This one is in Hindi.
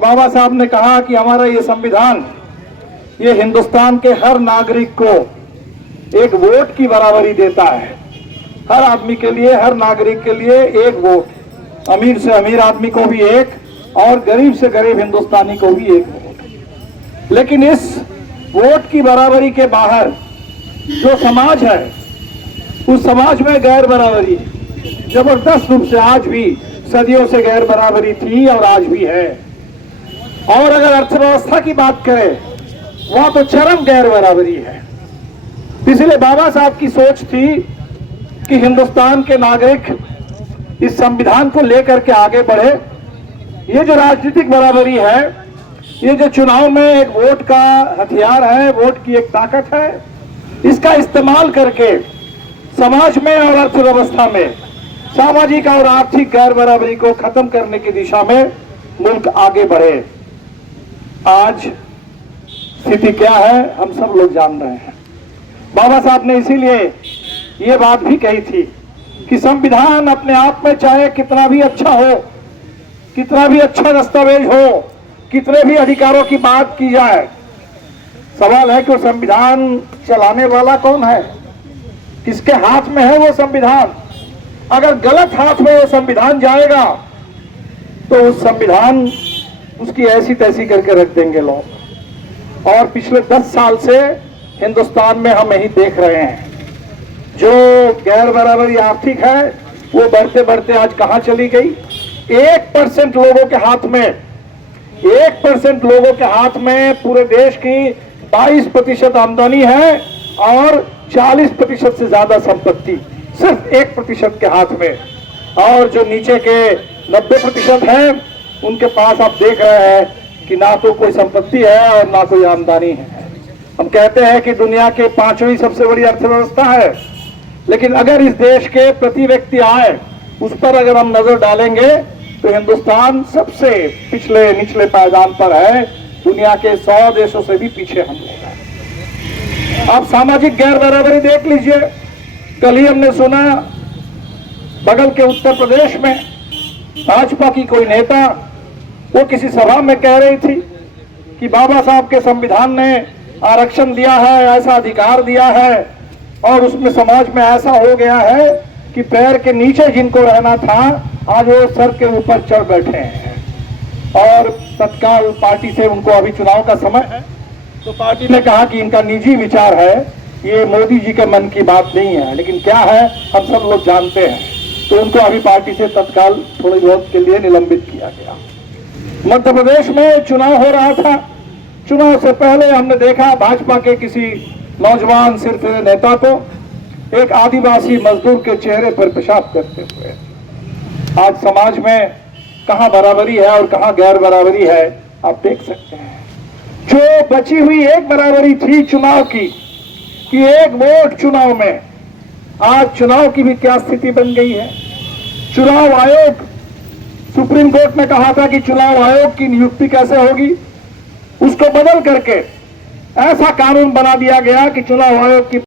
बाबा साहब ने कहा कि हमारा ये संविधान ये हिंदुस्तान के हर नागरिक को एक वोट की बराबरी देता है। हर आदमी के लिए, हर नागरिक के लिए एक वोट, अमीर से अमीर आदमी को भी एक और गरीब से गरीब हिंदुस्तानी को भी एक वोट। लेकिन इस वोट की बराबरी के बाहर जो समाज है उस समाज में गैर बराबरी जबरदस्त रूप से आज भी, सदियों से गैर बराबरी थी और आज भी है। और अगर अर्थव्यवस्था की बात करें वहां तो चरम गैर बराबरी है। इसलिए बाबा साहब की सोच थी कि हिंदुस्तान के नागरिक इस संविधान को लेकर के आगे बढ़े। ये जो राजनीतिक बराबरी है, ये जो चुनाव में एक वोट का हथियार है, वोट की एक ताकत है, इसका इस्तेमाल करके समाज में और अर्थव्यवस्था में सामाजिक और आर्थिक गैर बराबरी को खत्म करने की दिशा में मुल्क आगे बढ़े। आज स्थिति क्या है हम सब लोग जान रहे हैं। बाबा साहब ने इसीलिए ये बात भी कही थी कि संविधान अपने आप में चाहे कितना भी अच्छा हो, कितना भी अच्छा दस्तावेज हो, कितने भी अधिकारों की बात की जाए, सवाल है कि वो संविधान चलाने वाला कौन है, किसके हाथ में है वो संविधान। अगर गलत हाथ में वो संविधान जाएगा तो उस संविधान उसकी ऐसी तैसी करके रख देंगे लोग। और पिछले 10 साल से हिंदुस्तान में हम यही देख रहे हैं, जो गैर बराबरी आर्थिक है वो बढ़ते बढ़ते आज कहां चली गई। 1% लोगों के हाथ में, 1% लोगों के हाथ में पूरे देश की 22% आमदनी है और 40% से ज्यादा संपत्ति सिर्फ 1% के हाथ में। और जो नीचे के 90% हैं उनके पास आप देख रहे हैं कि ना तो कोई संपत्ति है और ना कोई आमदनी है। हम कहते हैं कि दुनिया के 5वीं सबसे बड़ी अर्थव्यवस्था है, लेकिन अगर इस देश के प्रति व्यक्ति आय उस पर अगर हम नजर डालेंगे तो हिंदुस्तान सबसे पिछले निचले पायदान पर है। दुनिया के 100 देशों से भी पीछे हम लोग हैं। आप सामाजिक गैर बराबरी देख लीजिए। कल ही हमने सुना बगल के उत्तर प्रदेश में भाजपा की कोई नेता वो किसी सभा में कह रही थी कि बाबा साहब के संविधान ने आरक्षण दिया है, ऐसा अधिकार दिया है और उसमें समाज में ऐसा हो गया है कि पैर के नीचे जिनको रहना था आज वो सर के ऊपर चढ़ बैठे हैं। और तत्काल पार्टी से, उनको अभी चुनाव का समय है तो पार्टी ने कहा कि इनका निजी विचार है, ये मोदी जी के मन की बात नहीं है। लेकिन क्या है हम सब लोग जानते हैं। तो उनको अभी पार्टी से तत्काल थोड़ी बहुत के लिए निलंबित किया गया। मध्य प्रदेश में चुनाव हो रहा था। चुनाव से पहले हमने देखा भाजपा के किसी नौजवान सिरफिरे नेता को एक आदिवासी मजदूर के चेहरे पर पेशाब करते हुए। आज समाज में कहां बराबरी है और कहां गैर बराबरी है आप देख सकते हैं। जो बची हुई एक बराबरी थी चुनाव की, कि एक वोट चुनाव में, आज चुनाव की भी क्या स्थिति बन गई है। चुनाव आयोग, सुप्रीम कोर्ट ने कहा था कि चुनाव आयोग की नियुक्ति कैसे होगी, उसको बदल करके ऐसा कानून बना दिया गया कि चुनाव आयोग की